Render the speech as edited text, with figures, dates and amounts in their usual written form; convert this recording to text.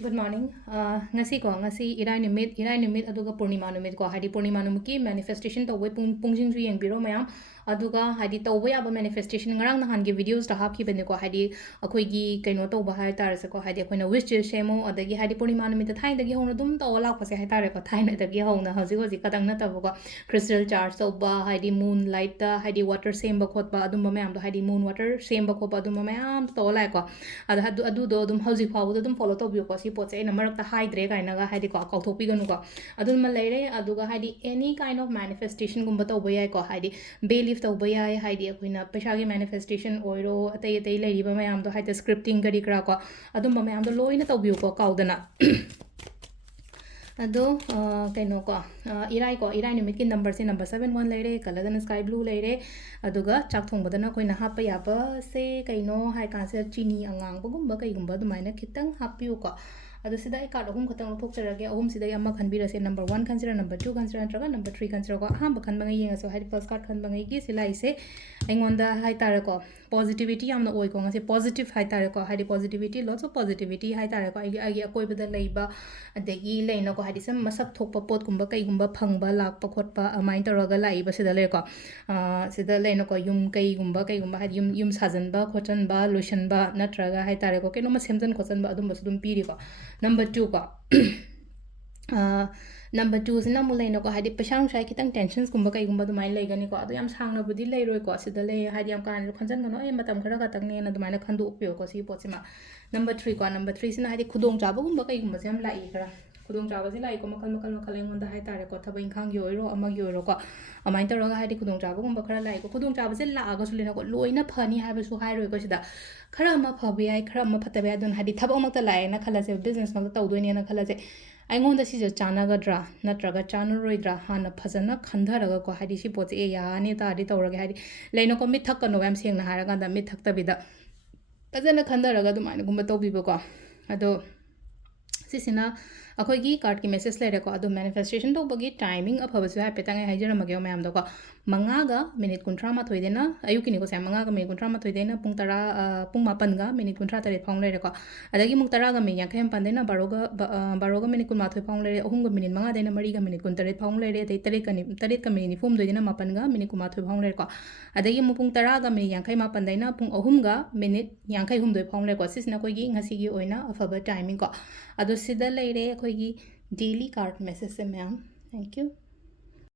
Good morning. Ngasi irai numit aduga purnima numit ko hadi purnima numit ki manifestation to pung pungjing ju yang biro mayam aduga hadi to ya ba manifestation ngarang na han gi videos ta hap ki bene ko hadi akoi gi kaino to ba hai tar se ko hadi akoi na wish je shemo adagi hadi purnima numit ta thai dagi hona dum to la ko se hai tar ko thai na dagi hona hoji kadang na ta ko crystal charge to ba hadi moonlight ta hadi water sem ba khot ba adum mayam do hadi moon water sem ba khot ba adum mayam to la ko adu do dum hoji phaw do dum follow to bi ko si poche na marak ta haidre kaina ga hadi ko kauthopi ganu ko adun ma leire aduga hadi any kind of manifestation gumba to boyai ko hadi belief to boyai hadi akoina paisa gi manifestation oiro atai atai leiri ba mayam do hadi scripting gari kra ko adum ma mayam do loina to bi ko kaudana ado kaino ko irai numit ki number se number 71 leire color dan sky blue leire aduga chak thong badana koina hapa yaba se kaino hai kanse chini angang bugumba kai gumba dumaina khitang hapiu ko ado sida ai card ahum khatang thok charage ahum sida amma khan bira se number 1 consider number 2 consider traga number 3 consider ko aham khan bangai yenga so hai first card khan bangai ki silai se aingonda hai tar ko positivity amna oi ko ngase positive hai tar ko hai positivity lots of positivity hai tar ko ai akoi bada leiba adegi leina ko hai sam masap thokpa pot gumba kai gumba phangba lakpa khotpa amain taraga lai ba sida le ko sida leina ko yum kai gumba hai yum sajanba khochanba lotionba natraga hai tar ko keno ma semjan khochanba adum basudum piri ko number 2 ko number 2 sina mulai no ko hadi pesang sai kitang tensions kumba kai gumba dumai lei gani ko adu yam sangna budi lei roi ko sida lei hadi yam kan khonjan gano e matam khara ka tang ne na dumai na khandu upyo ko si pochima number 3 sina hadi khudong jaba gumba kai gumba sam lai khara khudong jaba si lai ko makal ngonda hai tare ko thabai khang gi oiro ama gi oiro ko amain taraga hadi khudong jaba gumba khara lai ko khudong jaba se la ga sulena ko loina phani ha ba su hai roi ko sida khara ma phabi ai khara ma phatabe adun hadi thab amak ta lai na khala se business ma ta udoi ne na khala se aingonda si chana gadra natraga chanu roidra hana phajana khandharaga ko hadi si poche e ya ne ta adi tawrage hadi leino ko mit thak no yam sengna haraga da mit thak ta bida phajana khandharaga dumaina gumba to bibo ko ado sisina akhoi gi card ki message le ko ado manifestation to bagi timing aphabasu ha petang hai jara magyo mayam do ko manga ga minute kuntra ma thoidena ayuki ni ko sa manga ga minute kuntra ma thoidena pung tara pung mapan ga minute kuntra tare phang le ko adagi mung tara ga min yang khem pandena baroga minute kun ma thoi phang le ahum ga minute manga dena mari ga minute kun tare phang le dei tare ka minute fum doidena mapan ga minute kun ma thoi phang le ko adagi mu pung tara ga minute yang khai ma pandena pung ahum ga minute yang khai hum doi phang le ko sisna koi gi ngasi gi oina afaba timing ko ado sida leire koi gi daily card message se ma'am thank you